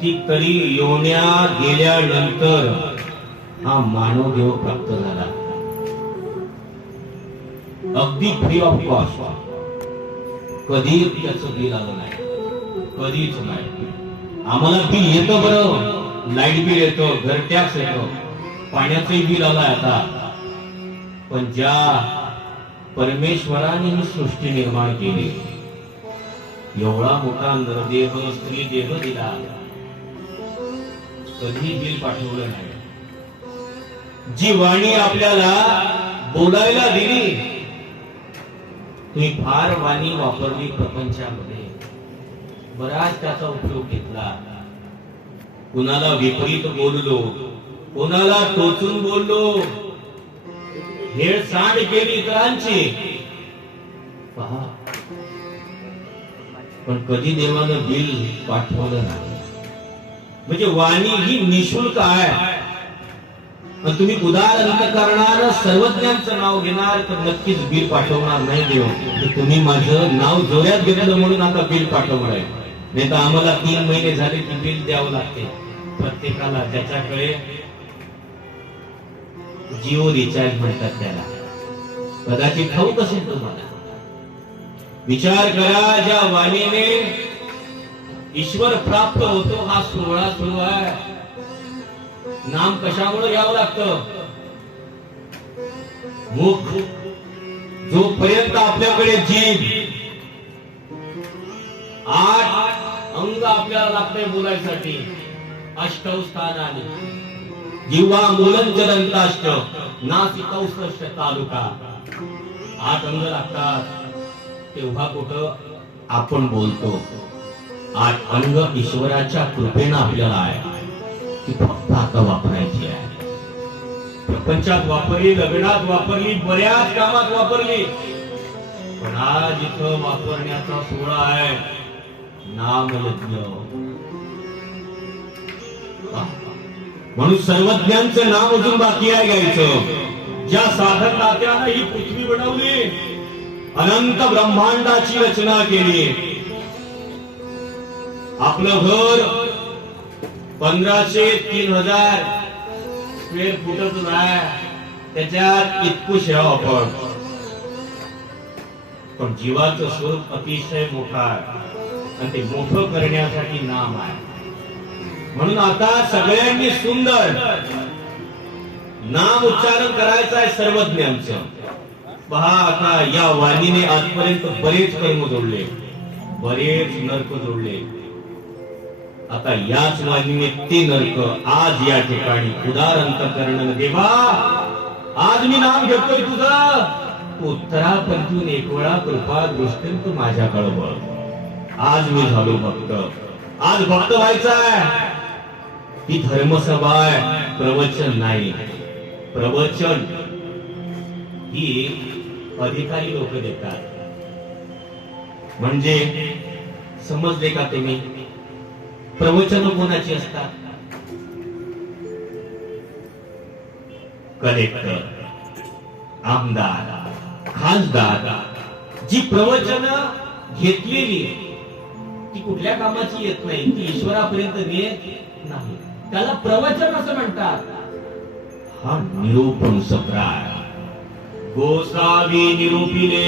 कितीतरी योन्या गेल्यानंतर हा मानव देव प्राप्त झाला. अगदी फ्री ऑफ कॉस्ट कधी त्याच बिल आलं नाही. कधीच नाही. आम्हाला बिल येतं बरं. लाइट बिल येतं घर टॅक्स येतं. पाण्याचंही बिल आलंय आता. पण ज्या परमेश्वराने ही सृष्टी निर्माण केली एवढा मोठा नरदेह स्त्री देह दिला. कधी बिल पाठवलं नाही. जी वाणी आपल्याला बोलायला दिली ती फार वाणी वापरली प्रपंचामध्ये. बराच त्याचा उपयोग घेतला. कुणाला विपरीत बोललो कोणाला टोचून बोललो हेळ सांड केली इतरांची. पहा. पण कधी देवानं बिल पाठवलं नाही. म्हणजे वाणी ही निशुल्क आहे. पण तुम्ही उदार करणार सर्वज्ञांचं नाव घेणार तर नक्कीच बिल पाठवणार नाही देव. तर तुम्ही माझं नाव जोऱ्यात घेतलं म्हणून आता बिल पाठवणार आहे. नाही तर आम्हाला तीन महिने झाले की बिल द्यावं लागते. प्रत्येकाला ज्याच्याकडे जिओ रिचार्ज म्हणतात त्याला. कदाचित ठाऊक असेल तुम्हाला. विचार करा ज्या वाणीने ईश्वर प्राप्त होतो हा सोहळा सुरू आहे. नाम कशामुळे घ्यावं लागतं? मुख जोपर्यंत आपल्याकडे जीभ आठ अंग आपल्याला लागतंय बोलायसाठी अष्टव स्थानाने जिव्हा मुलंचरंताष्ट नासिकौष्ट तालुका. आठ अंग लागतात. तेव्हा कुठं आपण बोलतो? आज अंग ईश्वराच्या कृपेनं आपल्याला आहे. ती फक्त आता वापरायची आहे. प्रपंचात वापरली लग्नात वापरली बऱ्याच कामात वापरली. पण आज इथं वापरण्याचा सोहळा आहे. नामयज्ञ. म्हणून सर्वज्ञांचं नाम अजून बाकी आहे घ्यायचं. ज्या साधन नात्यानं ही पृथ्वी बनवली अनंत ब्रह्मांडाची रचना केली. आपलं घर पंधराशे तीन हजार स्क्वेअर फुटच नाही त्याच्यात इतकुश आहे आपण. पण जीवाचं स्वरूप अतिशय मोठा आहे. आणि ते मोठं करण्यासाठी नाम आहे. म्हणून आता सगळ्यांनी सुंदर नाम उच्चारण करायचं आहे सर्वज्ञांचं पहा आता या वाणीने आजपर्यंत बरेच कर्म जोडले. बरेच नर्क जोडले. आता याच वाहिनीने ते नरक आज या ठिकाणी उदार अंतकरण देवा. आज मी नाम घेतोय तुझं. तू एक वेळा कृपा दृष्टी तू माझ्या बघ आज मी झालो भक्त. आज भक्त व्हायचा ही ती धर्मसभा आहे प्रवचन नाही. प्रवचन. ही अधिकारी लोक देतात. म्हणजे समजले का तुम्ही? प्रवचन कोणाची असतात? कलेक्टर आमदार खासदार जी प्रवचन घेतलेली ती कुठल्या कामाची येत नाही ती ईश्वरापर्यंत येत नाही. त्याला प्रवचन असं म्हणतात. हा निरूपण सप्राय. गोसावी निरूपिले.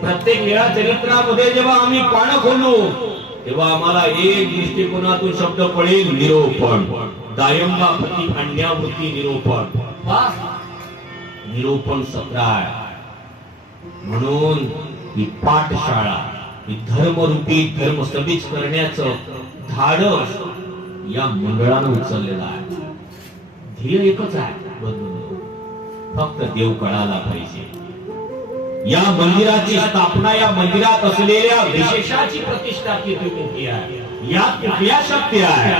प्रत्येक वेळा चरित्रामध्ये जेव्हा आम्ही पानं खोलू तेव्हा आम्हाला एक दृष्टिकोनातून शब्द पडेल निरोपण. दायंबा प्रति अन्यावृत्ती निरोपण. निरोपण निरूपण आहे म्हणून ही पाठशाळा ही धर्मरूपी धर्म सभीच करण्याचं धाडस या मंडळानं उचललेलं आहे. ध्येय एकच आहे फक्त देव कळाला पाहिजे. या मंदिराची स्थापना या मंदिरात असलेल्या विशेषाची प्रतिष्ठा किती मोठी आहे? यात कुठल्या शक्ती आहे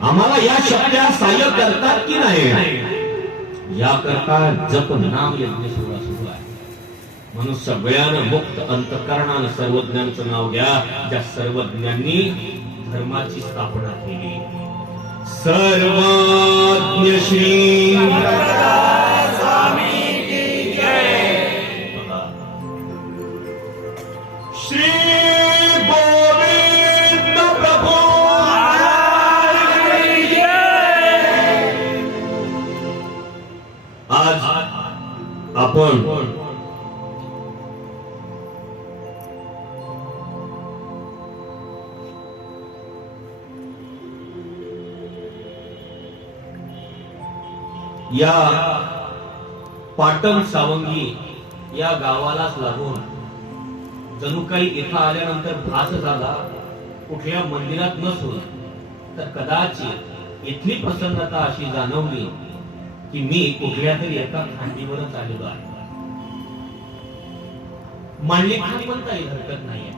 आम्हाला या शक्त्या सहाय्य करतात की नाही? याकरता जप नाम यज्ञ सुरू सुरू आहे. म्हणून सगळ्यांना मुक्त अंतकरणानं सर्वज्ञांचं नाव द्या ज्या सर्वज्ञांनी धर्माची स्थापना केली. सर्वज्ञ श्री श्री आपण या पाटण सावंगी या गावालाच लागून जणू काही इथं आल्यानंतर भास झाला कुठल्या मंदिरात नसून तर कदाचित इथली प्रसन्नता अशी जाणवली की मी कुठल्या तरी एका खांडीवरच आलेलो आहे. मांडली खाली पण काही हरकत नाहीये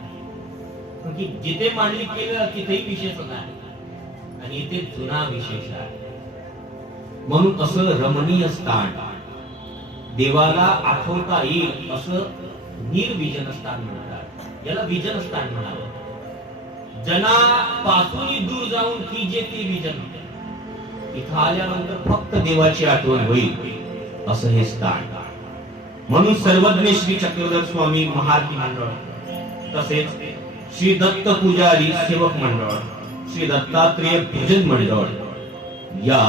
की जिथे मांडली केलं तिथेही विशेष नाही. आणि इथे जुना विशेष आहे. म्हणून असं रमणीय स्थान देवाला आठवता येईल असं निर्विजन स्थान म्हणतात. याला विजन स्थान म्हणावं जनापासून दूर जाऊन की जे ते विजन इथं आल्यानंतर फक्त देवाची आठवण होईल असं हे स्थान. म्हणून सर्वज्ञ श्री चक्रधर स्वामी महारती मंडळ तसेच श्री दत्त पुजारी सेवक मंडळ श्री दत्तात्रेय भजन मंडळ या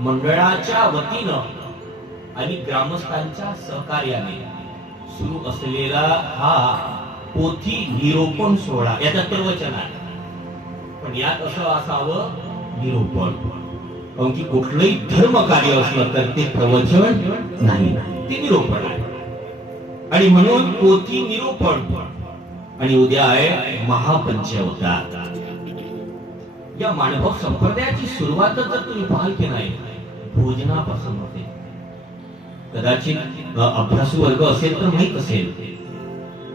मंडळाच्या वतीनं आणि ग्रामस्थांच्या सहकार्याने सुरू असलेला हा पोथी निरोपण सोहळा याचा तर वचन आहे. पण यात असं असावं निरोपण. की कुठलंही धर्म कार्य असलं तर ते प्रवचन नाही. ते निरोपण आहे. आणि म्हणून पोथी निरोपण. आणि उद्या आहे महापंचवता या मानव संप्रदायाची सुरुवातच जर तुम्ही पाहाल की नाही भोजनापासून होते. कदाचित अभ्यासू वर्ग असेल तर माहीत असेल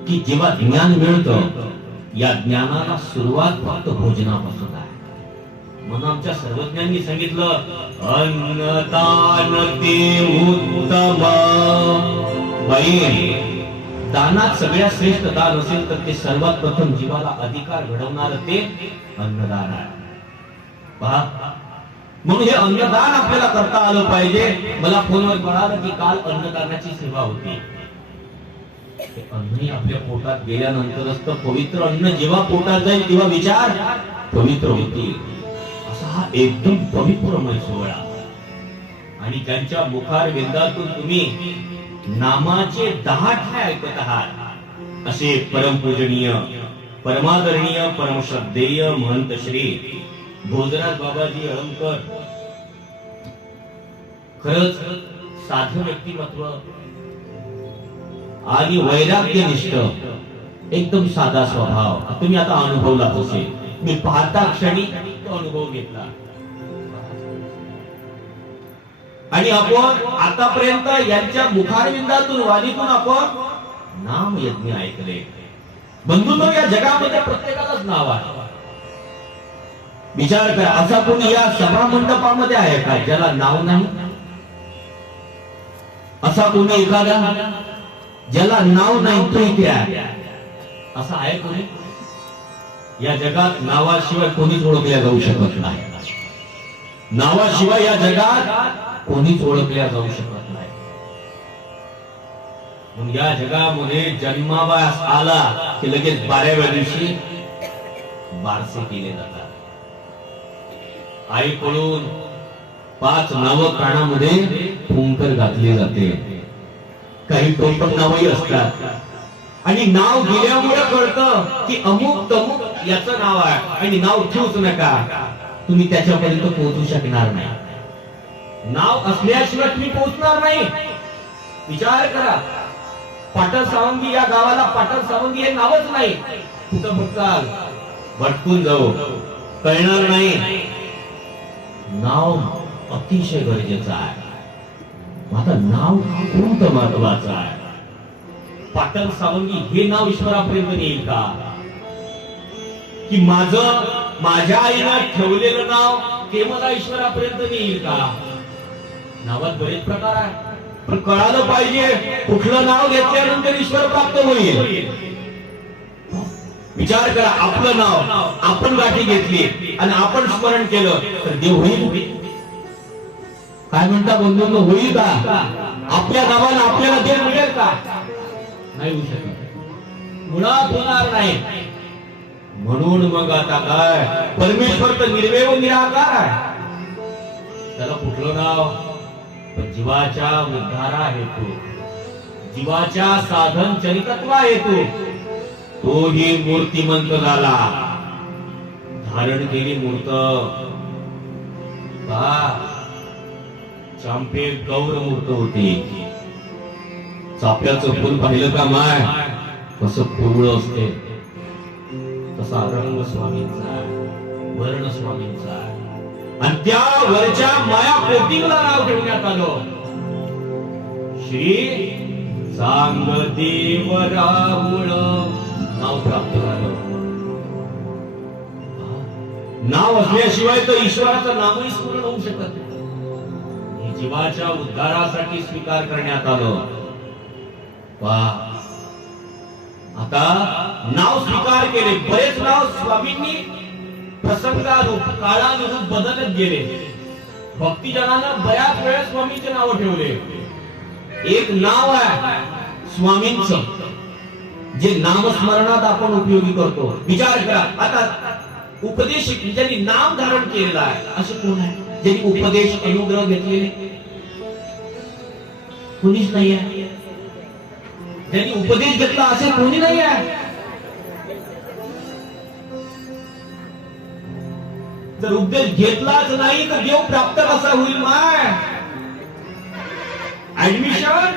की जेव्हा ज्ञान मिळतं या ज्ञानाला सुरुवात फक्त भोजनापासून आहे. म्हणून आमच्या सर्वज्ञांनी सांगितलं अन्नदान ते उत्तम. बाई दानात सगळ्यात श्रेष्ठ दान असेल तर ते सर्वात प्रथम जीवाला अधिकार घडवणार ते अन्नदान आहे. पहा म्हणून हे अन्नदान आपल्याला करता आलं पाहिजे. मला फोनवर कळालं की काल अन्नदानाची सेवा होती. ते अन्नही आपल्या पोटात गेल्यानंतरच तर पवित्र अन्न जेव्हा पोटात जाईल तेव्हा विचार पवित्र होतील. असा हा एकदम पवित्रमय सोहळा. आणि त्यांच्या मुखार विंदातून तुम्ही नामाचे दहा ठाय ऐकत आहात. असे परमपूजनीय परमादरणीय परमश्रद्धेय महंत श्री भोजराज बाबाजी अळंकर. खरच साध व्यक्तिमत्व आणि वैराग्य निष्ठ एकदम साधा स्वभाव. तुम्ही आता अनुभवला तसे मी पाहता क्षणी तो अनुभव घेतला. आणि आपण आतापर्यंत यांच्या मुखारविंदातून वाणीतून आपण नाम यज्ञ ऐकले. बंधुत्व या जगामध्ये प्रत्येकालाच नाव आहे. विचार करा असा कोणी या सभा मंडपामध्ये आहे का? ज्याला नाव नाही? असा कोणी एखादा? ज्याला नाव नाही तो इथे आहे. असा आहे कोणी? या जगात नावाशिवाय कोणीच ओळखल्या जाऊ शकत नाही. नावाशिवाय या जगात कोणीच ओळखल्या जाऊ शकत नाही. म्हणून या जगामध्ये जन्मावास आला की लगेच बाराव्या दिवशी बारसे केले जातात. आईकडून पाच नाव कानामध्ये फुंकर घातले जाते. काही टोपण नावही असतात. आणि नाव दिल्यामुळे कळतं की अमुक तमुक याचं नाव आहे. आणि नाव ठेवूच नका. तुम्ही त्याच्यापर्यंत पोहोचू शकणार नाही. नाव असल्याशिवाय तुम्ही पोहोचणार नाही. विचार करा. पाटण सावंगी या गावाला पाटण सावंगी हे नावच नाही. कुठं भटकाल भटकून जाऊ. कळणार नाही. नाव अतिशय गरजेचं आहे. आता नाव कोणतं महत्वाचं आहे. पाटण सावंगी हे नाव ईश्वरापर्यंत येईल का? की माझं माझ्या आईनं ठेवलेलं नाव ते मला ईश्वरापर्यंत येईल का? नावात बरेच प्रकार आहे पण कळालं पाहिजे कुठलं नाव घेतल्यानंतर ईश्वर प्राप्त होईल. विचार करा आपलं नाव आपण गाठी घेतली आणि आपण स्मरण केलं तर देव होईल. काय म्हणता बंधूंनो होईल का? आपल्या नावानं आपल्याला देव मिळेल का? नाही होऊ शकत. मुळात होणार नाही. म्हणून मग आता काय? परमेश्वर तर निर्वेव निराकार आहे. त्याला कुठलं नाव? जीवाच्या उद्धारा हेतू. जीवाच्या साधन चरितत्वा हेतू. तोही मूर्तिमंत झाला. धारण केली मूर्त. का चांपे गौर मूर्त होती. चाप्याचं फुल पाहिलं का माय? कसं पूर्ण असते. तसा रंग स्वामींचा वर्ण स्वामींचा आणि त्या वरच्या माया कोटिंगला नाव ठेवण्यात आलं. श्री चांग देव राहुळ नाव प्राप्त झालं. नाव असल्याशिवाय तर ईश्वराचं नामही स्मरण होऊ शकत नाही. जीवाच्या उद्धारासाठी स्वीकार करण्यात आलं. वा आता नाव स्वीकार केले. बरेच नाव स्वामींनी प्रसंगारूप काळानुरूप बदलत गेले. भक्तिजनानं बऱ्याच वेळेस स्वामींचे नाव ठेवले. एक नाव आहे स्वामींच जे नामस्मरणात आपण उपयोगी करतो. विचार करा. आता उपदेश ज्यांनी नाम धारण केलेलं आहे असे कोण आहे? ज्यांनी उपदेश अनुग्रह घेतलेले? कुणीच नाही आहे ज्यांनी उपदेश घेतला असे कोणी नाही आहे जर उपदेश घेतलाच नाही तर देव प्राप्त कसा होईल माय? ऍडमिशन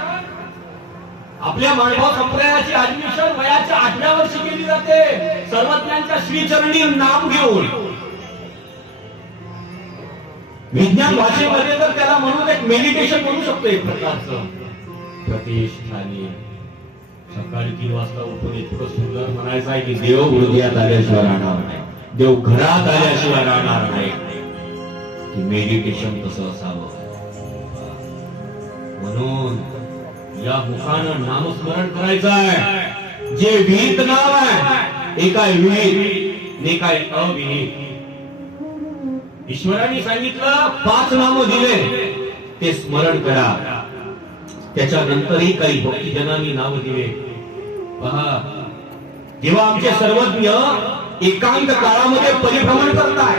आपल्या माणगाव संप्रदायाची ऍडमिशन वयाच्या आठव्या वर्षी केली जाते. सर्वज्ञांच्या श्रीचरणी नाम घेऊन. विज्ञान भाषेमध्ये तर त्याला म्हणून एक मेडिटेशन म्हणू शकतो एक प्रकारचं. प्रतिष्ठानी सकाळी तीन वाजता उठून इतकं सुंदर म्हणायचं आहे की देव हृदयात आल्याशिवाय राहणार नाही. देव घरात आल्याशिवाय राहणार नाही. मेडिटेशन कसं असावं? म्हणून या मुखानं नामस्मरण करायचं आहे. जे विहित नाव आहे एका विहित ने काय अविहित. ईश्वराने सांगितलं पाच नाम दिले ते स्मरण करा. त्याच्यानंतरही काही भक्तजनांनी नाव दिले. पहा जेव्हा आमचे सर्वज्ञ एकांत काळामध्ये परिभ्रमण करताय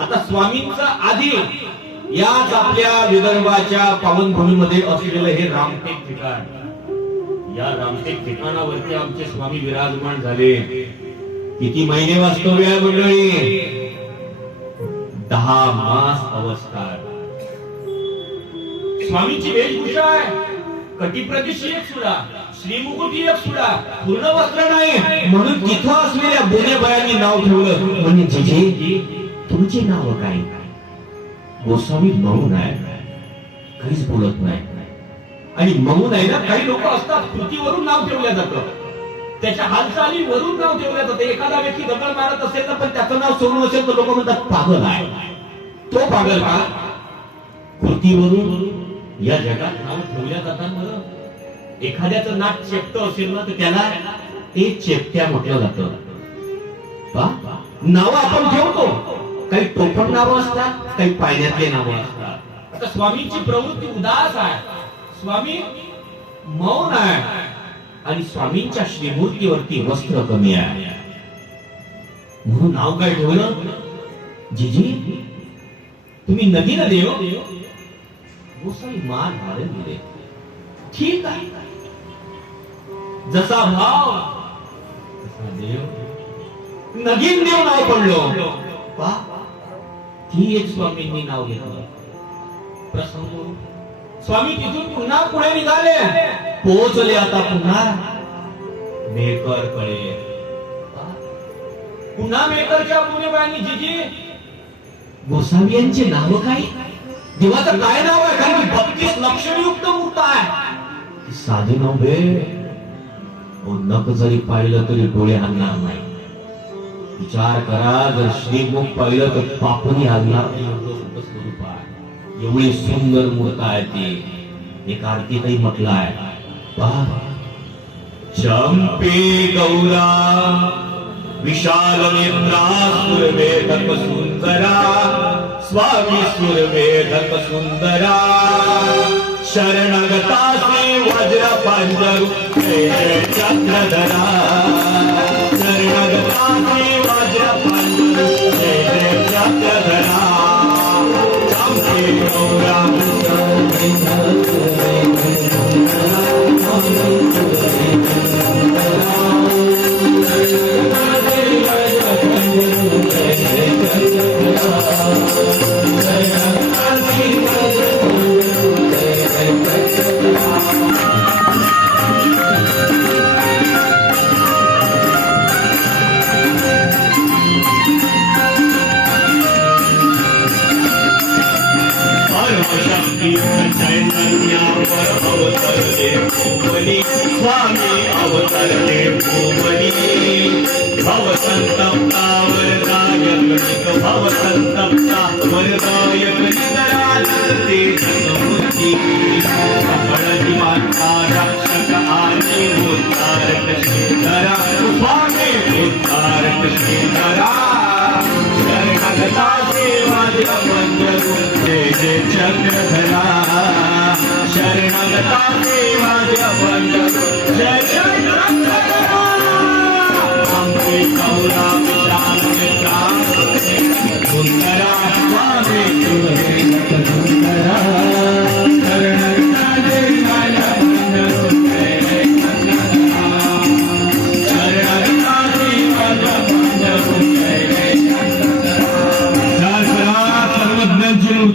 आता स्वामींचा आधी याच आपल्या विदर्भाच्या पावनभूमीमध्ये असलेलं हे रामटेक ठिकाण या रामटेक ठिकाणावरती आमचे स्वामी विराजमान झाले. किती महिने वास्तव्य आहे मंडळी? दहा मास अवस्था स्वामींची वेशभूषा आहे. कटिप्रदेशी एक सुद्धा. श्रीमुकुटी एक सुडा पूर्ण वस्त्र नाही म्हणून तिथं असलेल्या बोलेबायांनी नाव ठेवलं. म्हणजे जिजे तुमचे नाव काय? गोस्वामी मौन आहे काहीच बोलत नाही. आणि मौन आहे ना काही लोक असतात कृतीवरून नाव ठेवलं जातं. त्याच्या हालचालीवरून नाव ठेवलं जातं. एखादा व्यक्ती दगड मारत असेल तर पण त्याचं नाव सोडून असेल तर लोक म्हणतात पागल आहे. तो पागल का? कृतीवरून या जगात नाव ठेवल्या जातात बरं. एखाद्याचं नाक चेपट असेल ना तर त्याला ते चेपट्या म्हटलं जातं. नाव नावं आपण ठेवतो. काही टोपण नावं असतात काही पायऱ्यातले नावं असतात. आता स्वामींची प्रवृत्ती उदास आहे. स्वामी मौन आहे. आणि स्वामींच्या श्रीमूर्तीवरती वस्त्र कमी आहे. म्हणून नाव काय ठेवलं? जिजी तुम्ही नदीला देव? गोसाई मान मारे दिले ठीक आहे. जसा भाव तसा देव. नगीन देव नाव पडलो. पहा, ती एक स्वामींनी नाव घेतलं. प्रसंग. स्वामी तिथून पुन्हा पुढे निघाले. पोहोचले आता पुन्हा. मेकरकडे. पुन्हा मेकरच्या पुणेबाईंनी जिजी. गोसावी यांचे नाव काय? देवाचं काय नाव आहे? कारण की लक्षणयुक्त मूर्त आहे. साधे नाव नख नक जरी पाहिलं तरी डोळे हलणार नाही. विचार करा जर श्रीमुख पाहिलं तर पापणी हलणार नाही. स्वरूप आहे. एवढी सुंदर मूर्त आहे ती. एक आरतीतही म्हटलं आहे. पहा. चंपे गौरा विशाल नेत्रा सुरवेधक सुंदरा स्वामी सुरवेधक सुंदरा शरणगता से वज्र पांजरू जय जय चक्रधरा। शरणगता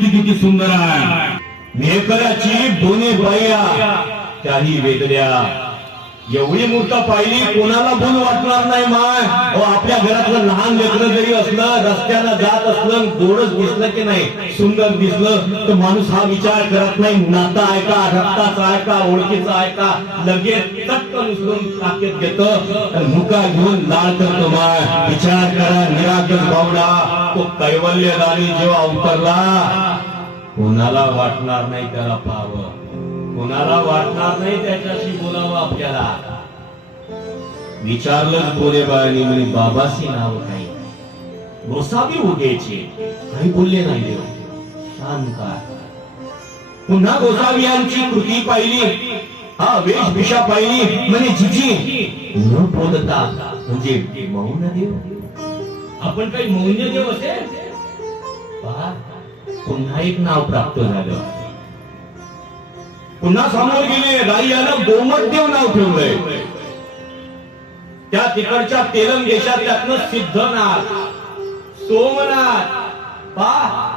किती सुंदर आहे मेकराची दोन्ही बाया। त्याही वेदल्या एवढी मूर्त पाहिली कोणाला भूल वाटणार नाही माय. अहो, आपल्या घरातलं लहान लेकरं जरी असलं रस्त्यानं जात असलं गोडच दिसलं की नाही सुंदर दिसलं तर माणूस हा विचार करत नाही नाता आहे का रक्ताचा आहे का ओळखीचा आहे का लगेच चटकन उचलून ताकद घेतं मुका घेऊन लाल करतो माय. विचार करा निरागस भावडा तो कैवल्यदानी जेव्हा अवतरला कोणाला वाटणार नाही त्याला पाहावं कोणाला वाटणार नाही त्याच्याशी बोलावं आपल्याला. विचारलंच बोले बाळाने म्हणे बाबाशी नाव काही गोसावी उगेचे. काही बोलले नाही देव. शांत पुन्हा गोसावी यांची कृती पाहिली. हा वेशभूषा पाहिली. म्हणे जिजी न बोलता म्हणजे मौन देव. आपण काही मौन्य देव असेल पुन्हा एक नाव प्राप्त झालं. पुन्हा समोर गेले. राह्यानं गोमटदेव नाव ठेवलंय. त्या तिकडच्या तेलंग देशातल्यातनं सिद्धनाथ सोमनाथ पहा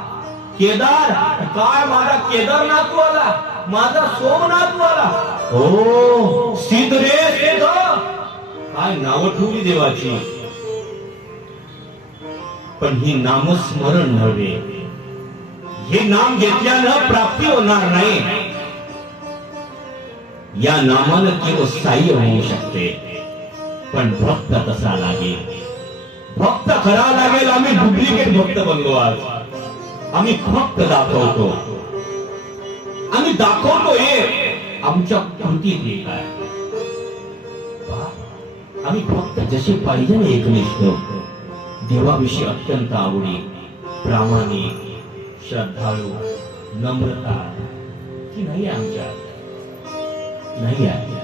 केदार काय माझा केदारनाथ वाला माझा सोमनाथ वाला हो. सिद्ध रे सिद्ध. काय नाव ठेवली देवाची? पण ही नामस्मरण नव्हे. हे नाम घेतल्यानं प्राप्ती होणार नाही. या नामानं केवळ साई होऊ शकते. पण भक्त तसा लागेल? भक्त खरा लागेल आम्ही डुप्लिकेट भक्त बनलो आज. आम्ही भक्त दाखवतो. आम्ही दाखवतो हे. आमच्या कृतीत एक आहे आम्ही फक्त जसे पाहिजे ना एकनिष्ठ. देवाविषयी अत्यंत आवडी प्रामाणिक श्रद्धाळू नम्रता. की नाही आमच्या नाही आहे.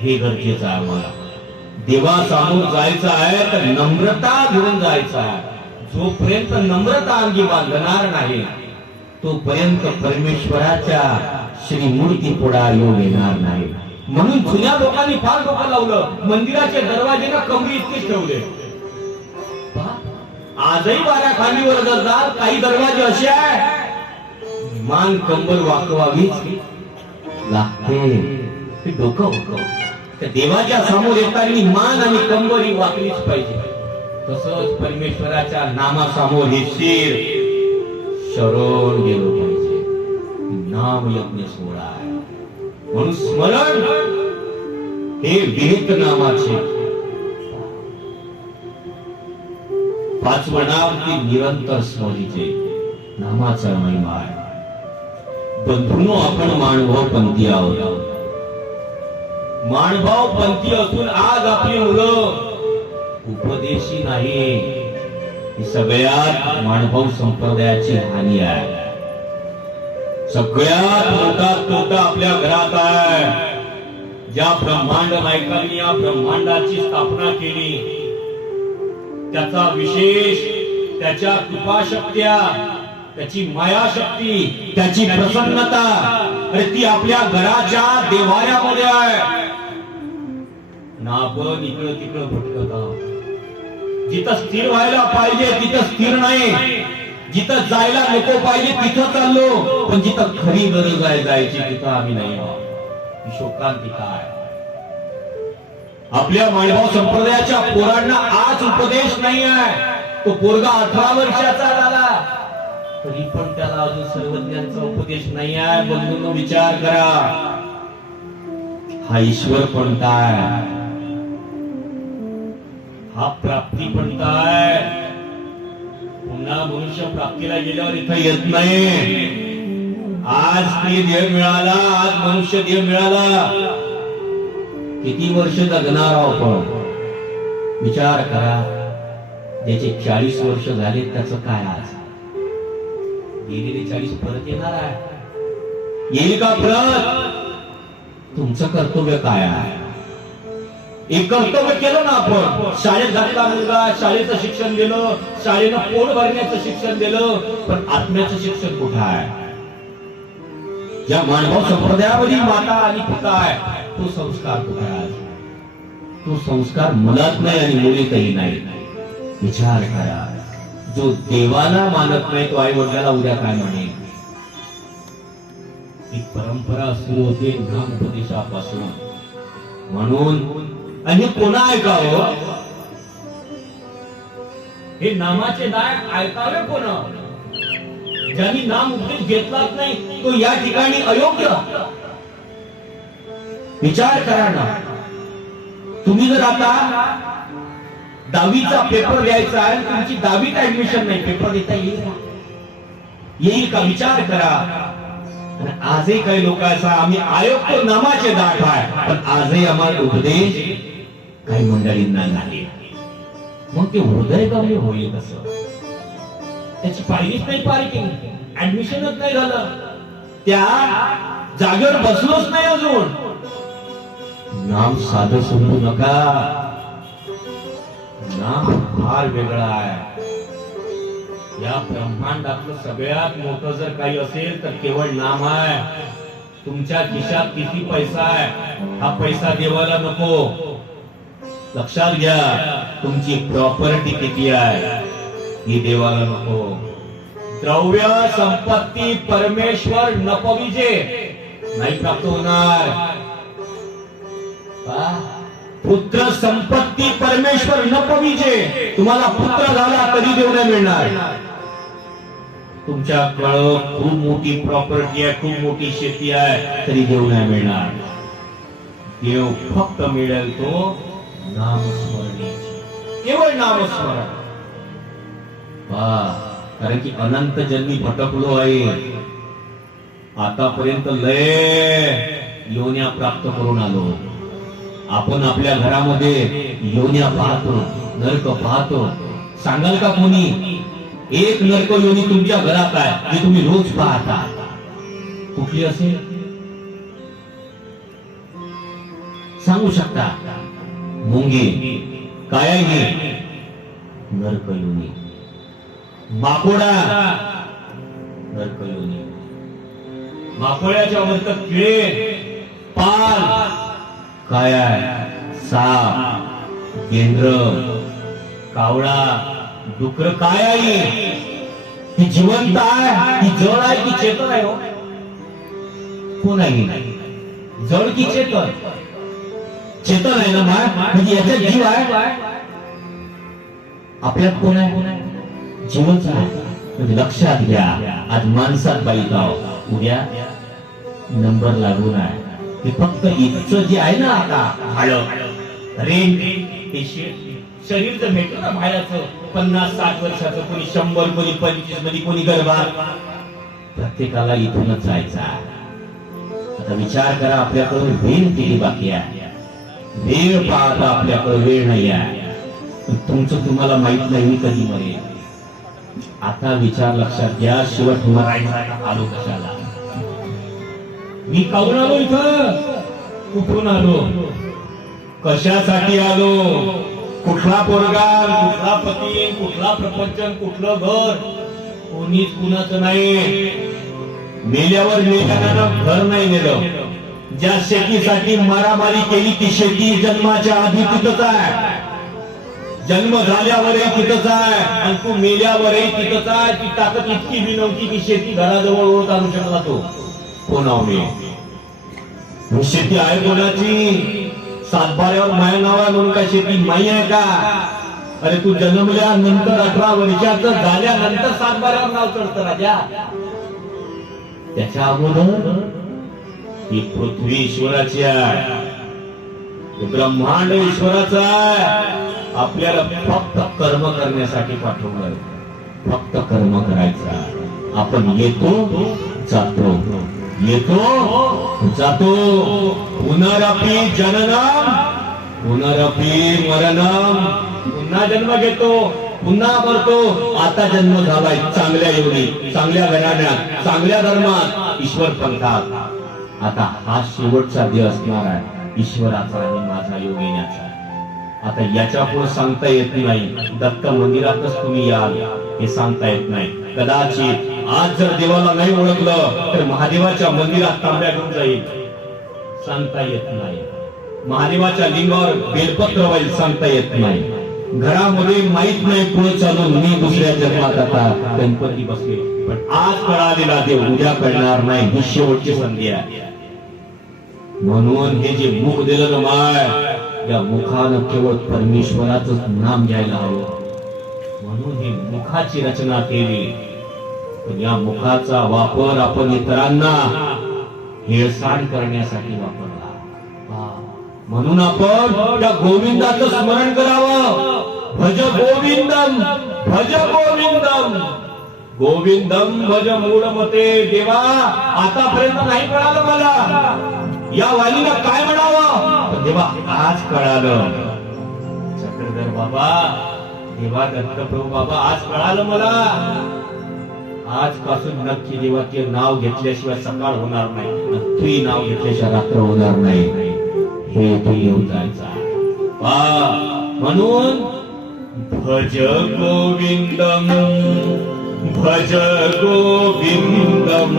हे गरजेचं आहे आम्हाला. देवासमोर जायचं आहे तर नम्रता घेऊन जायचं आहे. जोपर्यंत नम्रता अंगी बांधणार नाही तोपर्यंत परमेश्वराच्या श्रीमूर्ती पुढा योग येणार नाही. म्हणून जुन्या लोकांनी फार डोकं लावलं. मंदिराचे दरवाजे ना कमरी इतकेच ठेवले. आजही वाऱ्या खालीवर जर जाल काही दरवाजे असे आहे मान कंबर वाकवावीच. लागते. डोकं होतं. त्या देवाच्या समोर येताना मान आणि कंबरी ही वाकलीच पाहिजे. तसंच परमेश्वराच्या नामासमोर हे शिर शरण गेलो पाहिजे. नाम यज्ञ सोहळा आहे म्हणून स्मरण हे विहित नामाचे. पाचवं नाव ती निरंतर स्मरीचे नामाचा महिमा आहे. बंधूनो आपण माणभाव पंथी आहोत. माणभाव पंथी असून आज आपली मुलं उपदेशी नाही. ही सगळ्यात माणभाव संप्रदायाची हानी आहे. सगळ्यात मोठा तोटा आपल्या घरात आहे. ज्या ब्रह्मांड नायकांनी या ब्रह्मांडाची स्थापना केली त्याचा विशेष त्याच्या कृपाशक्त्या त्याची मायाशक्ती त्याची प्रसन्नता अरे ती आपल्या घराच्या देवाऱ्यामध्ये आहे. ना आपण इकडं तिकडं भटकत आहोत. जिथं स्थिर व्हायला पाहिजे तिथं स्थिर नाही. जिथं जायला नको पाहिजे तिथं चाललो. पण जिथं खरी गरज आहे जायची तिथं आम्ही नाही आहोत. ही शोकांतिका आपल्या माळभाव संप्रदायाच्या पोरांना आज उपदेश नाही आहे. तो पोरगा अठरा वर्षाचा झाला. तरी पण त्याला अजून सर्वज्ञांचा उपदेश नाही आहे बंधून विचार करा. हा ईश्वर कोणता आहे? हा प्राप्ती कोणता आहे? पुन्हा मनुष्य प्राप्तीला गेल्यावर इथं येत नाही. आज ती देह मिळाला आज मनुष्य देह मिळाला. किती वर्ष जगणार आहोत आपण? विचार करा. ज्याचे चाळीस वर्ष झाले त्याचं काय आज? गेलेले चाळीस परत येणार आहे. येईल का परत? तुमचं कर्तव्य काय आहे? एक कर्तव्य केलं ना आपण. शाळेत घातला मुलगा? शाळेचं शिक्षण दिलं शाळेनं पोट भरण्याचं शिक्षण दिलं. पण आत्म्याचं शिक्षण कुठं आहे? ज्या मानव संप्रदायामध्ये माता आणि पिता आहे. तो संस्कार कुठे आहे? तो संस्कार मुलात नाही आणि मुलीतही नाही. विचार करा. जो देवाला मानत नाही तो आई वडिलाला उद्या काय म्हणेल? ही परंपरा सुरू होते नामोपदेशापासून. म्हणून आणि हे कोणा ऐकावं? हे नामाचे नायक ऐकावे कोण? ज्यांनी नाम उपदेश घेतलाच नाही तो या ठिकाणी अयोग्य? विचार करा ना. तुम्ही जर आता दहावीचा पेपर द्यायचा आहे तुमची दहावीत ऍडमिशन नाही. पेपर देता येईल का? येईल का? विचार करा. आजही काही लोक असा आम्ही आयोग नामाचे दाट आहे पण आजही आम्हाला उपदेश काही मंडळींना नाही मग ते हृदय कमी होईल कसं? त्याची पायरीच नाही पार केली ऍडमिशनच नाही झालं. त्या जागेवर बसलोच नाही अजून. नाम साधं समजू नका. नाम फार वेगळा आहे या ब्रह्मांडातलं सगळ्यात मोठं जर काही असेल तर केवळ नाम आहे। तुमच्या खिशात किती पैसा आहे, हा पैसा देवाला नको। लक्षात घ्या, तुमची प्रॉपर्टी किती आहे, ही देवाला नको। द्रव्य संपत्ती परमेश्वर नपविजे, नाही प्राप्त होणार। पुत्र संपत्ती परमेश्वर नपविजे तुम्हाला पुत्र झाला कधी देव नाही मिळणार. तुमच्याकडं खूप मोठी प्रॉपर्टी आहे खूप मोठी शेती आहे तरी देव नाही मिळणार. देव फक्त मिळेल तो नामस्मरणेची. केवळ नामस्मरण. पहा, कारण की अनंत जन्मी भटकलो आहे. आतापर्यंत लय योन्या प्राप्त करून आलो. आपण आपल्या घरामध्ये योन्या पाहतो नरक पाहतो. सांगाल का कोणी? एक नरक योनी तुमच्या घरात आहे जे तुम्ही रोज पाहता. कुठली असेल? सांगू शकता. मुंगी काय आहे नरक योनी माकोडा नरक योनी माकोड्याच्या वरत किळे पाल. काय आहे? साप गेंद्र कावळा डुकर काय आहे? ती जिवंत आहे ती जड आहे की चेतन आहे हो? कोण आहे जड की चेतन? चेतन आहे ना माय? म्हणजे याचा जीव आहे? आपल्यात कोण आहे? जीवच आहे. म्हणजे लक्षात घ्या. आज माणसात बाईत आहो उद्या नंबर लागून आहे. ते फक्त इथचं जे आहे ना आता आलं रेन ते शरीर जर भेटलं ना बाहेरचं पन्नास साठ वर्षाचं कोणी शंभर कोणी पंचवीसमध्ये कोणी गर्भात प्रत्येकाला इथूनच जायचं आहे. आता विचार करा आपल्याकडून वेळ केली बाकी आहे वेळ पाहता आपल्याकडे वेळ नाही आहे पण तुमचं तुम्हाला माहीत नाही मी कधी मरेल आता विचार लक्षात घ्या शेवट मरायचा आलो कशाला मी काऊन आलो इथं? कुठून आलो? कशासाठी आलो? कुठला पोरगा कुठला पती कुठला प्रपंच कुठलं घर? कोणीच कुणाचं नाही. मेल्यावर मेल्यानं घर नाही नेलं. ज्या शेतीसाठी मारामारी केली ती शेती जन्माच्या आधी तिथंच आहे. जन्म झाल्यावरही तिथंच आहे. आणि तू मेल्यावरही तिथंच आहे. ती ताकद इतकी बी नव्हती की शेती घराजवळ ओळख आणू शकला तो. कोणाव मी शेती आहे कोणाची सातबाऱ्यावर माया नावा म्हणून काय शेती माई आहे का? अरे तू जन्मल्यानंतर अठरा वर्षाचं झाल्यानंतर सातबाऱ्यावर नाव चढतं राजा. त्याच्या अगोदर ही पृथ्वी ईश्वराची आहे. ब्रह्मांड ईश्वराचं आहे. आपल्याला फक्त कर्म करण्यासाठी पाठवलंय. फक्त कर्म करायचं आपण येतो जातो. येतो जातो. पुनरपी जननम पुनरपी मरणम पुन्हा जन्म घेतो पुन्हा मरतो. आता जन्म झालाय चांगल्या योगी चांगल्या घराण्यात चांगल्या धर्मात. ईश्वर पंथात. आता हा शेवटचा दिवस असणार आहे. ईश्वराचा आणि माझा योग येण्याचा आता याच्यापुढे सांगता येत नाही. दत्त मंदिरातच तुम्ही याल हे सांगता येत नाही. कदाचित आज जर देवाला नाही ओळखलं तर महादेवाच्या मंदिरात तांब्या घेऊन जाईल. सांगता येत नाही. महादेवाच्या लिंगावर बेलपत्र होईल सांगता येत नाही. घरामध्ये माहीत नाही पुढे चालून मी दुसऱ्या जन्मात आता गणपती बसले. पण आज कळालेला देव उद्या कळणार नाही ही शेवटची संधी आहे. म्हणून हे जे मुख दिलं माय या मुखानं केवळ परमेश्वराच नाम घ्यायला हवं. म्हणून ही मुखाची रचना केली. पण या मुखाचा वापर आपण इतरांना हेळसाण करण्यासाठी वापरला. म्हणून आपण त्या गोविंदाचं स्मरण करावं. भज गोविंदम भज गोविंदम. गोविंदम भज मूळमते देवा आतापर्यंत नाही कळालं मला. या वालीला काय म्हणावं? देवा आज कळालं. चक्रधर बाबा देवा दत्तप्रभू बाबा आज कळालं मला. आजपासून नक्की देवाचे नाव घेतल्याशिवाय सकाळ होणार नाही तुही नाव घेतल्याशिवाय रात्र होणार नाही. हे देवताचा म्हणून भज गोविंदम भज गोविंदम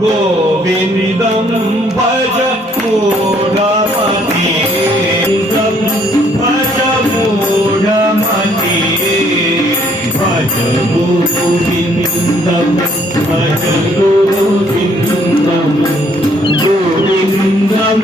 गोविंदम भज मूढमती भज मूढमती भज गोविंद गोविन्दं गोविन्दं